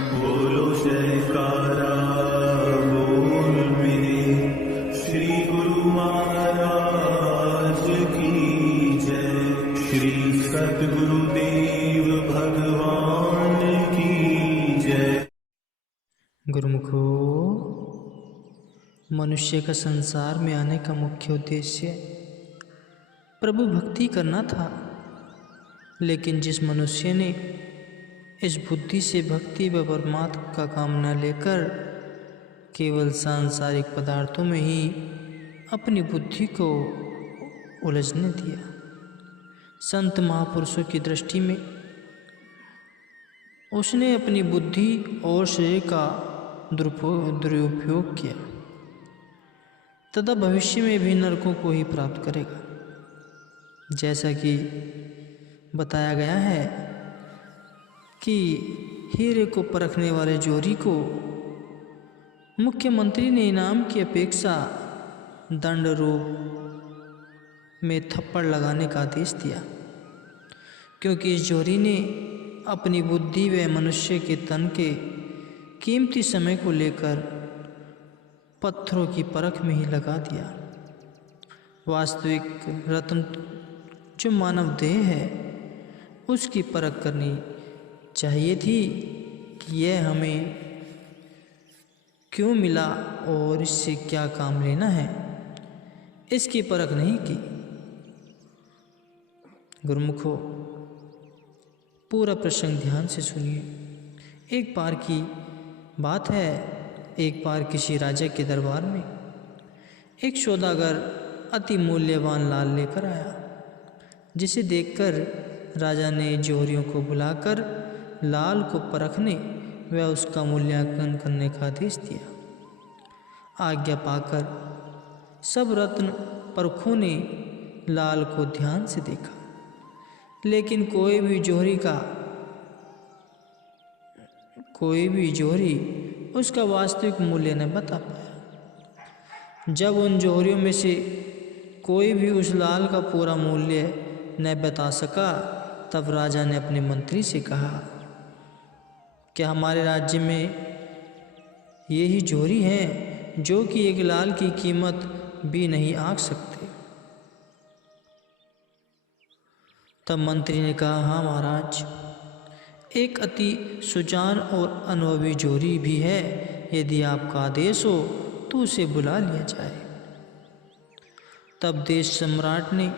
बोलो जयकारा बोल मेरे श्री गुरु महाराज की जय। श्री सद्गुरुदेव भगवान की जय। गुरुमुखो, मनुष्य का संसार में आने का मुख्य उद्देश्य प्रभु भक्ति करना था, लेकिन जिस मनुष्य ने इस बुद्धि से भक्ति व परमात्मा का काम न लेकर केवल सांसारिक पदार्थों में ही अपनी बुद्धि को उलझने दिया, संत महापुरुषों की दृष्टि में उसने अपनी बुद्धि और शरीर का दुरुपयोग किया तथा भविष्य में भी नरकों को ही प्राप्त करेगा। जैसा कि बताया गया है कि हीरे को परखने वाले जोरी को मुख्यमंत्री ने इनाम की अपेक्षा दंड रूप में थप्पड़ लगाने का आदेश दिया, क्योंकि इस जोरी ने अपनी बुद्धि व मनुष्य के तन के कीमती समय को लेकर पत्थरों की परख में ही लगा दिया। वास्तविक रत्न जो मानव देह है उसकी परख करनी चाहिए थी कि यह हमें क्यों मिला और इससे क्या काम लेना है, इसकी परख नहीं की। गुरुमुखो, पूरा प्रसंग ध्यान से सुनिए। एक बार की बात है, एक बार किसी राजा के दरबार में एक सौदागर अति मूल्यवान लाल लेकर आया, जिसे देखकर राजा ने जोहरियों को बुलाकर लाल को परखने व उसका मूल्यांकन करने का आदेश दिया। आज्ञा पाकर सब रत्न परखों ने लाल को ध्यान से देखा, लेकिन कोई भी जोहरी उसका वास्तविक मूल्य न बता पाया। जब उन जोहरियों में से कोई भी उस लाल का पूरा मूल्य न बता सका, तब राजा ने अपने मंत्री से कहा, क्या हमारे राज्य में यही जोहरी हैं जो कि एक लाल की कीमत भी नहीं आंक सकते? तब मंत्री ने कहा, हाँ महाराज, एक अति सुजान और अनुभवी जोहरी भी है। यदि आपका आदेश हो तो उसे बुला लिया जाए। तब देश सम्राट ने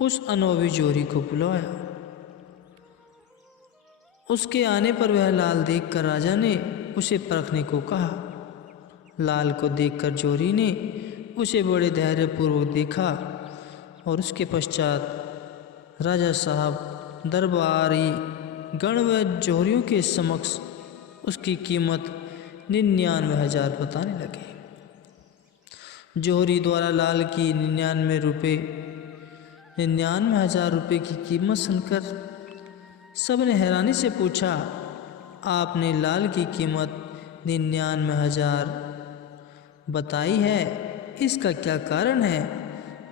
उस अनुभवी जोहरी को बुलाया। उसके आने पर वह लाल देखकर राजा ने उसे परखने को कहा। लाल को देखकर जोहरी ने उसे बड़े धैर्यपूर्वक देखा और उसके पश्चात राजा साहब दरबारी गण व जोहरियों के समक्ष उसकी कीमत 99,000 बताने लगे। जोहरी द्वारा लाल की 99,000 रुपये की कीमत सुनकर सबने हैरानी से पूछा, आपने लाल की कीमत 99,000 बताई है, इसका क्या कारण है?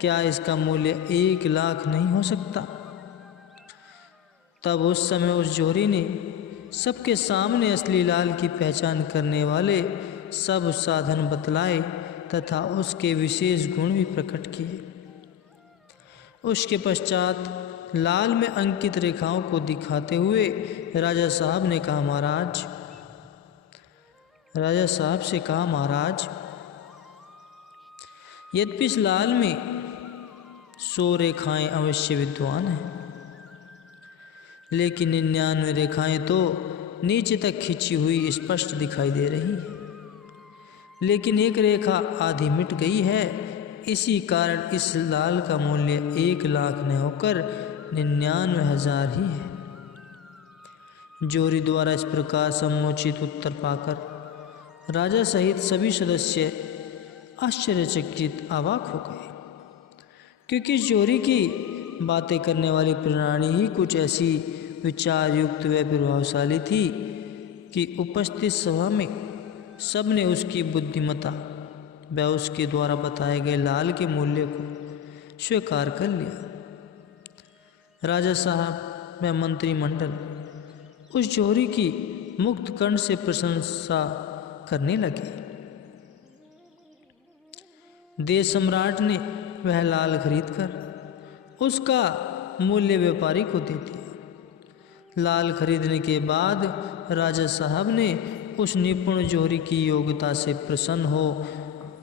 क्या इसका मूल्य 1 लाख नहीं हो सकता? तब उस समय उस जोहरी ने सबके सामने असली लाल की पहचान करने वाले सब साधन बतलाए तथा उसके विशेष गुण भी प्रकट किए। उसके पश्चात लाल में अंकित रेखाओं को दिखाते हुए राजा साहब से कहा, महाराज, यद्यपि इस लाल में 100 रेखाएं अवश्य विद्वान हैं, लेकिन 99 रेखाएं तो नीचे तक खिंची हुई स्पष्ट दिखाई दे रही है, लेकिन एक रेखा आधी मिट गई है। इसी कारण इस लाल का मूल्य 1 लाख न होकर 99,000 ही है। जोहरी द्वारा इस प्रकार समुचित उत्तर पाकर राजा सहित सभी सदस्य आश्चर्यचकित अवाक हो गए, क्योंकि जोहरी की बातें करने वाली प्रणाली ही कुछ ऐसी विचार युक्त व प्रभावशाली थी कि उपस्थित सभा में सबने उसकी बुद्धिमत्ता व उसके द्वारा बताए गए लाल के मूल्य को स्वीकार कर लिया। राजा साहब व मंत्रिमंडल उस जोहरी की मुक्त कंठ से प्रशंसा करने लगे। देश सम्राट ने वह लाल खरीदकर उसका मूल्य व्यापारी को दे दिया। लाल खरीदने के बाद राजा साहब ने उस निपुण जोहरी की योग्यता से प्रसन्न हो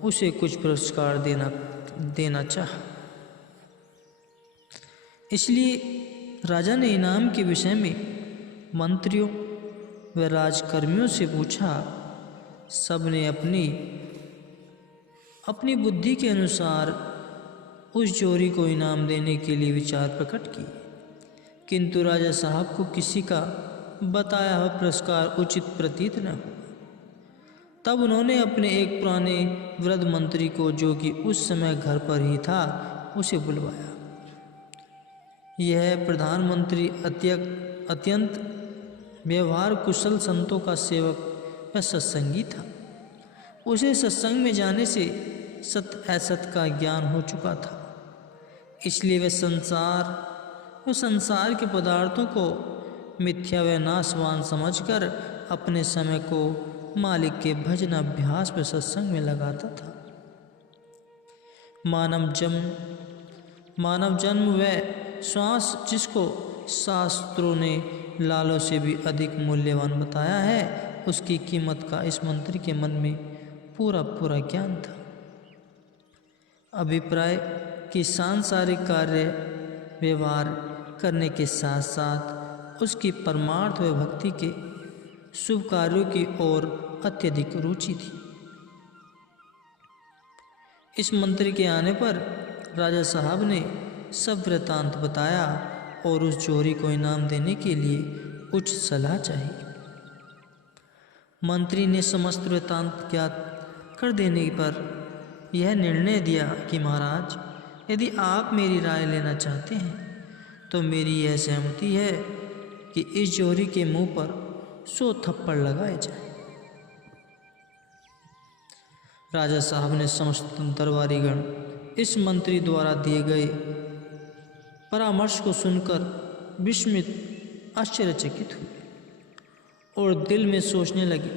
उसे कुछ पुरस्कार देना चाहा। इसलिए राजा ने इनाम के विषय में मंत्रियों व राजकर्मियों से पूछा। सबने अपनी बुद्धि के अनुसार उस जोहरी को इनाम देने के लिए विचार प्रकट किए, किंतु राजा साहब को किसी का बताया हुआ पुरस्कार उचित प्रतीत न हुआ। तब उन्होंने अपने एक पुराने वृद्ध मंत्री को, जो कि उस समय घर पर ही था, उसे बुलवाया। यह प्रधानमंत्री अत्यंत व्यवहार कुशल संतों का सेवक व सत्संगी था। उसे सत्संग में जाने से सत्य असत का ज्ञान हो चुका था, इसलिए वह संसार के पदार्थों को मिथ्या व नाशवान समझकर अपने समय को मालिक के भजन अभ्यास व सत्संग में लगाता था। मानव जन्म व श्वास, जिसको शास्त्रों ने लालों से भी अधिक मूल्यवान बताया है, उसकी कीमत का इस मंत्री के मन में पूरा ज्ञान था। अभिप्राय कि सांसारिक कार्य व्यवहार करने के साथ साथ उसकी परमार्थ व भक्ति के शुभ कार्यों की ओर अत्यधिक रुचि थी। इस मंत्री के आने पर राजा साहब ने सब वृत्तांत बताया और उस जोहरी को इनाम देने के लिए उचित सलाह चाहिए। मंत्री ने समस्त वृत्तांत ज्ञात कर देने पर यह निर्णय दिया कि महाराज, यदि आप मेरी राय लेना चाहते हैं तो मेरी यह सहमति है कि इस जोहरी के मुंह पर 100 थप्पड़ लगाए जाए। राजा साहब ने समस्त दरबारीगण इस मंत्री द्वारा दिए गए परामर्श को सुनकर विस्मित आश्चर्यचकित हुए और दिल में सोचने लगे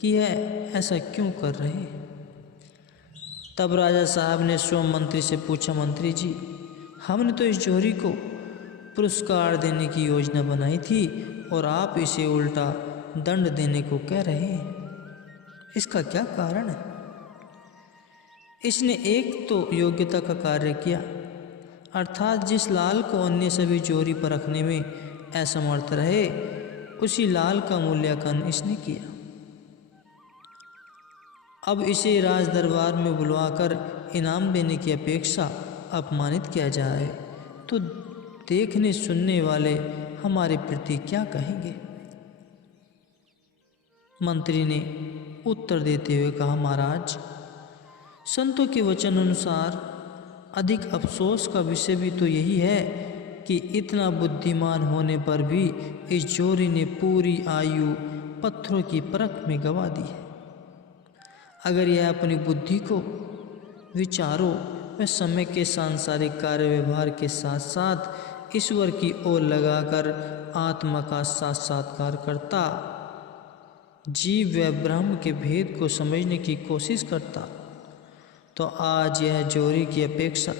कि यह ऐसा क्यों कर रहे हैं। तब राजा साहब ने स्वयं मंत्री से पूछा, मंत्री जी, हमने तो इस जोहरी को पुरस्कार देने की योजना बनाई थी और आप इसे उल्टा दंड देने को कह रहे हैं, इसका क्या कारण है? इसने एक तो योग्यता का कार्य किया, अर्थात जिस लाल को अन्य सभी जोहरी पर रखने में असमर्थ रहे, उसी लाल का मूल्यांकन इसने किया। अब इसे राज दरबार में बुलवाकर इनाम देने की अपेक्षा अपमानित किया जाए तो देखने सुनने वाले हमारे प्रति क्या कहेंगे? मंत्री ने उत्तर देते हुए कहा, महाराज, संतों के वचन अनुसार अधिक अफसोस का विषय भी तो यही है कि इतना बुद्धिमान होने पर भी इस जोहरी ने पूरी आयु पत्थरों की परख में गंवा दी है। अगर यह अपनी बुद्धि को विचारों व समय के सांसारिक कार्य व्यवहार के साथ साथ ईश्वर की ओर लगाकर आत्मा का साक्षात्कार करता, जीव व ब्रह्म के भेद को समझने की कोशिश करता, तो आज यह जोहरी की अपेक्षा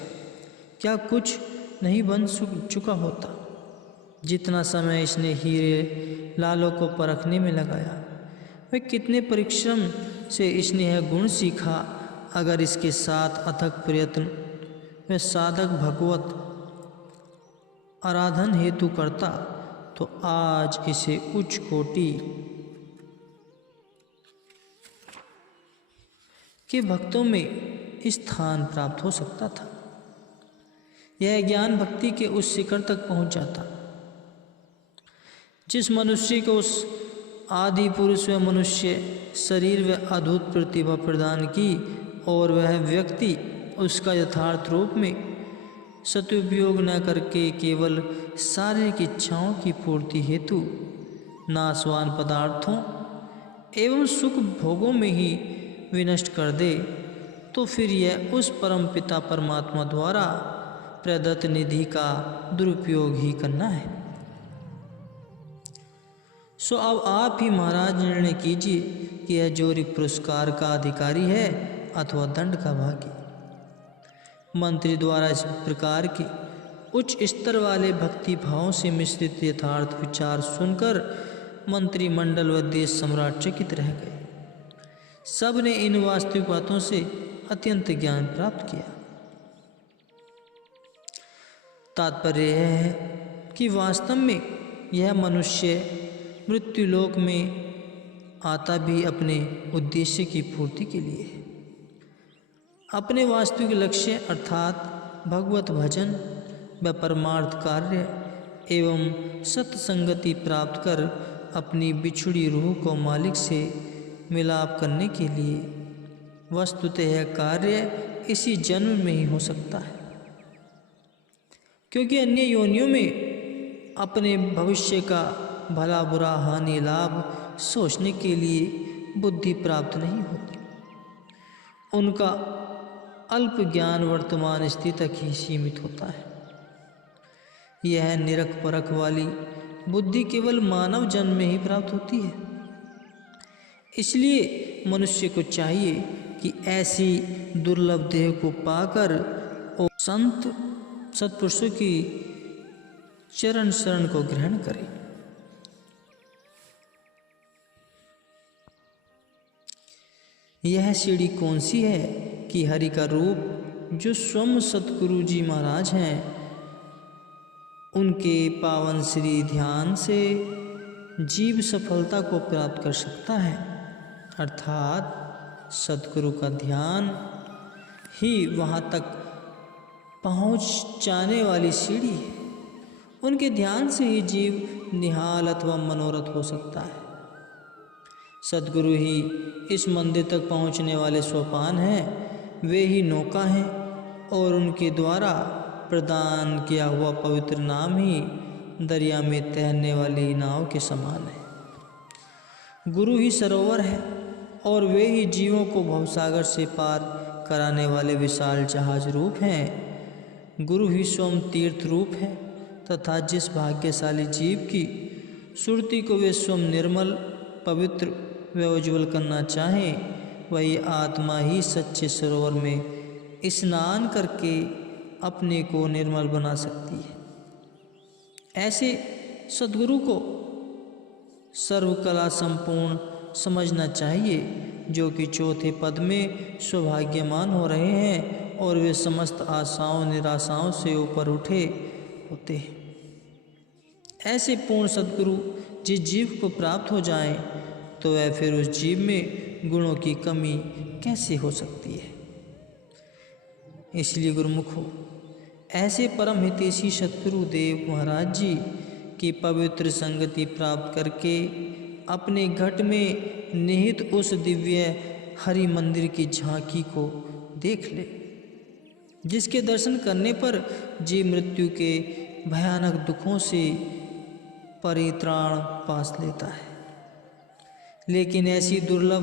क्या कुछ नहीं बन चुका होता। जितना समय इसने हीरे लालों को परखने में लगाया, वह कितने परिश्रम से इसने यह गुण सीखा। अगर इसके साथ अथक प्रयत्न व साधक भगवत आराधन हेतु करता तो आज इसे उच्च कोटि के भक्तों में स्थान प्राप्त हो सकता था। यह ज्ञान भक्ति के उस शिखर तक पहुंच जाता जिस मनुष्य को उस आदि पुरुष व मनुष्य शरीर व अद्भुत प्रतिभा प्रदान की और वह व्यक्ति उसका यथार्थ रूप में सदुपयोग न करके केवल शारीरिक इच्छाओं की पूर्ति हेतु नाशवान पदार्थों एवं सुख भोगों में ही विनष्ट कर दे, तो फिर यह उस परम पिता परमात्मा द्वारा प्रदत्त निधि का दुरुपयोग ही करना है। सो अब आप ही महाराज निर्णय कीजिए कि यह जोरी पुरस्कार का अधिकारी है अथवा दंड का भागी। मंत्री द्वारा इस प्रकार के उच्च स्तर वाले भक्ति भाव से मिश्रित यथार्थ विचार सुनकर मंत्रिमंडल व देश सम्राट चकित रह गए। सब ने इन वास्तविक बातों से अत्यंत ज्ञान प्राप्त किया। तात्पर्य यह है कि वास्तव में यह मनुष्य मृत्युलोक में आता भी अपने उद्देश्य की पूर्ति के लिए है। अपने वास्तविक लक्ष्य अर्थात भगवत भजन व परमार्थ कार्य एवं सत्संगति प्राप्त कर अपनी बिछुड़ी रूह को मालिक से मिलाप करने के लिए वस्तुतः यह कार्य इसी जन्म में ही हो सकता है, क्योंकि अन्य योनियों में अपने भविष्य का भला बुरा हानि लाभ सोचने के लिए बुद्धि प्राप्त नहीं होती। उनका अल्प ज्ञान वर्तमान स्थिति तक ही सीमित होता है। यह निरख परख वाली बुद्धि केवल मानव जन्म में ही प्राप्त होती है। इसलिए मनुष्य को चाहिए कि ऐसी दुर्लभ देह को पाकर और संत सत्पुरुषों की चरण शरण को ग्रहण करे। यह सीढ़ी कौन सी है कि हरि का रूप जो स्वयं सतगुरु जी महाराज हैं, उनके पावन श्री ध्यान से जीव सफलता को प्राप्त कर सकता है। अर्थात सतगुरु का ध्यान ही वहाँ तक पहुँचाने वाली सीढ़ी है। उनके ध्यान से ही जीव निहाल अथवा मनोरथ हो सकता है। सतगुरु ही इस मंदिर तक पहुँचने वाले सोपान हैं, वे ही नौका हैं और उनके द्वारा प्रदान किया हुआ पवित्र नाम ही दरिया में तैरने वाली नाव के समान है। गुरु ही सरोवर है और वे ही जीवों को भवसागर से पार कराने वाले विशाल जहाज रूप हैं। गुरु ही स्वयं तीर्थ रूप है तथा जिस भाग्यशाली जीव की सुरति को वे स्वयं निर्मल पवित्र व उज्ज्वल करना चाहें, वही आत्मा ही सच्चे सरोवर में स्नान करके अपने को निर्मल बना सकती है। ऐसे सद्गुरु को सर्वकला संपूर्ण समझना चाहिए, जो कि चौथे पद में सौभाग्यमान हो रहे हैं और वे समस्त आशाओं निराशाओं से ऊपर उठे होते हैं। ऐसे पूर्ण सद्गुरु जिस जीव को प्राप्त हो जाए तो वह फिर उस जीव में गुणों की कमी कैसे हो सकती है। इसलिए गुरुमुखो, ऐसे परम हितैषी सतगुरु देव महाराज जी की पवित्र संगति प्राप्त करके अपने घट में निहित उस दिव्य हरि मंदिर की झांकी को देख ले, जिसके दर्शन करने पर जीव मृत्यु के भयानक दुखों से परित्राण पास लेता है। लेकिन ऐसी दुर्लभ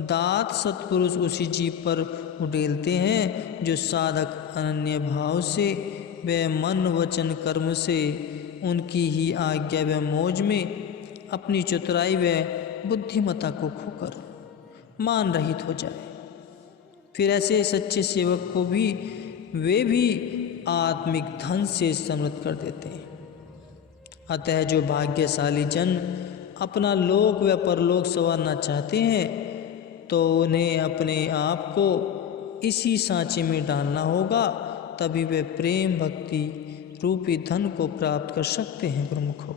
दात सत्पुरुष उसी जीव पर उड़ेलते हैं जो साधक अनन्य भाव से व मन वचन कर्म से उनकी ही आज्ञा व मौज में अपनी चतुराई व बुद्धिमत्ता को खोकर मान रहित हो जाए। फिर ऐसे सच्चे सेवक को भी वे भी आत्मिक धन से समृद्ध कर देते हैं। अतः जो भाग्यशाली जन अपना लोक व परलोक संवारना चाहते हैं तो उन्हें अपने आप को इसी सांचे में डालना होगा, तभी वे प्रेम भक्ति रूपी धन को प्राप्त कर सकते हैं। प्रमुखों